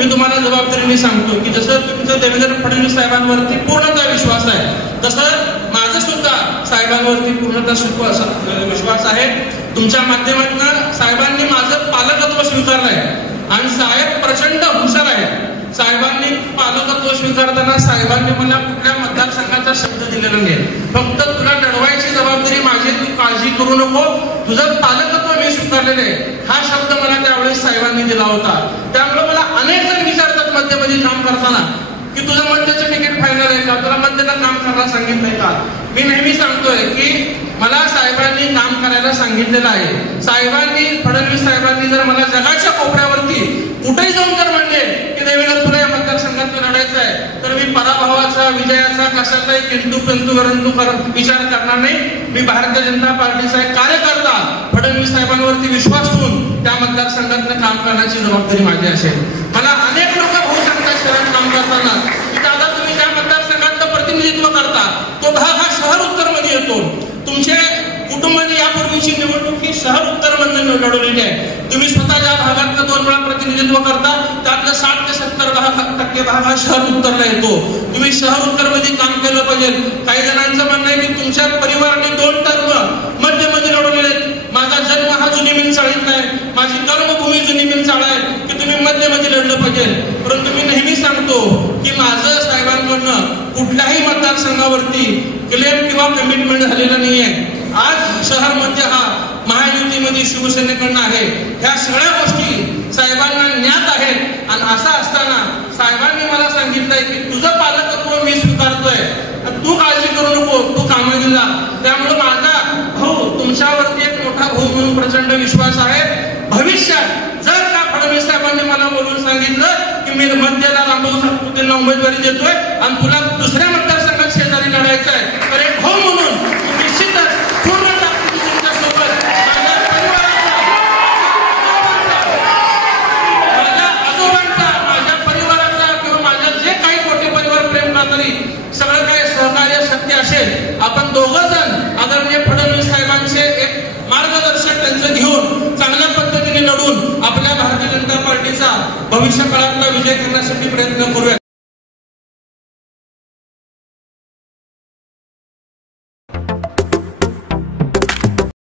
मी तुम्हाला जबाबदारीने सांगतो की जसं तुमचं देवेंद्र फडणवीस साहेबांवरती पूर्णतः विश्वास आहे, तसं माझं सुद्धा साहेबांवरती पूर्णतः विश्वास आहे. तुमच्या माध्यमातून साहेबांनी माझं पालकत्व स्वीकारलंय आणि साहेब प्रचंड हुशार आहे. साहेबांनी पालकत्व स्वीकारताना साहेबांनी मला कुठल्या मतदारसंघाचा शब्द दिलेला नाही. फक्त तुला लढवायची जबाबदारी माझी, तू काळजी करू नको, तुझं पालकत्व मी स्वीकारलेलं आहे, हा शब्द मला त्यावेळेस साहेबांनी दिला होता. त्यामुळे मला अनेक जण विचारतात मध्यमध्ये काम करताना की तुझं मध्यचं तिकीट फायनल आहे का, तुला मध्यला काम करायला सांगितलंय का. मी नेहमी सांगतोय की मला साहेबांनी काम करायला सांगितलेलं आहे. साहेबांनी, फडणवीस साहेबांनी जर मला जगाच्या कोपऱ्यावरती कुठेही जाऊन जर म्हणले की देवेंद्र तुला या मतदारसंघात लढायचं आहे, तर मी पराभवाचा, विजयाचा, कशाचाही किंतु विचार करणार नाही. मी भारतीय जनता पार्टीचा एक कार्यकर्ता, फडणवीस साहेबांवरती विश्वास ठेवून त्या मतदारसंघात काम करण्याची जबाबदारी माझी असेल. मला अनेक लोक होऊ शकतात शहरात काम करताना की दादा तुम्ही त्या मतदारसंघाचं प्रतिनिधित्व करता, तो भाग हा शहर उत्तर मध्ये येतो. तुमच्या कुटुंबाने यापूर्वीची निवडणूक ही शहर उत्तर मध्ये लढवलेली आहे. तुम्ही स्वतः ज्या भागातलं 2 वेळा प्रतिनिधित्व करता त्यातलं 60 ते 70% भाग हा शहर उत्तरला येतो. तुम्ही शहर उत्तर मध्ये काम केलं पाहिजे. काही जणांचं म्हणणं आहे की तुमच्या परिवाराने 2 टर्म मध्यमध्ये लढवलेले आहेत. माझा जन्म हा जुनी मिरचाळीत नाही, माझी कर्मभूमी जुनी मिरचाळ आहे की तुम्ही मध्यमध्ये लढलं पाहिजे. परंतु मी नेहमी सांगतो की माझं साहेबांकडनं कुठल्याही मतदारसंघावरती क्लेम किंवा कमिटमेंट झालेलं नाहीये. आज शहर मध्य हा महायुतीमध्ये शिवसेनेकडनं आहे. ह्या सगळ्या गोष्टी साहेबांना ज्ञात आहेत आणि असं असताना साहेबांनी मला सांगितलंय की तुझं पालकत्व मी स्वीकारतोय, तू काळजी करू नको, तू कामाला जा. त्यामुळे माझा भाऊ तुमच्यावरती एक मोठा भाऊ म्हणून प्रचंड विश्वास आहे. भविष्यात जर का फडणवीस साहेबांनी मला बोलून सांगितलं की मी मध्यला रामभाऊ उमेदवारी देतोय आणि तुला दुसऱ्या मतदारसंघात शेजारी लढायचं आहे, तर एक भाऊ म्हणून निश्चितच पूर्ण ताकदीने तुमच्यासोबत माझ्या आजोबांचा, माझ्या परिवाराचा किंवा माझ्या जे काही मोठे परिवार प्रेम करणारी सगळं काही सहकार्य शक्य असेल, आपण दोघं जण आदरणीय फडणवीस साहेबांचे एक मार्गदर्शक त्यांचं घेऊन चांगल्या पद्धतीने लढून आपल्या भारतीय जनता पार्टीचा भविष्य काळातला विजय करण्यासाठी प्रयत्न करूया.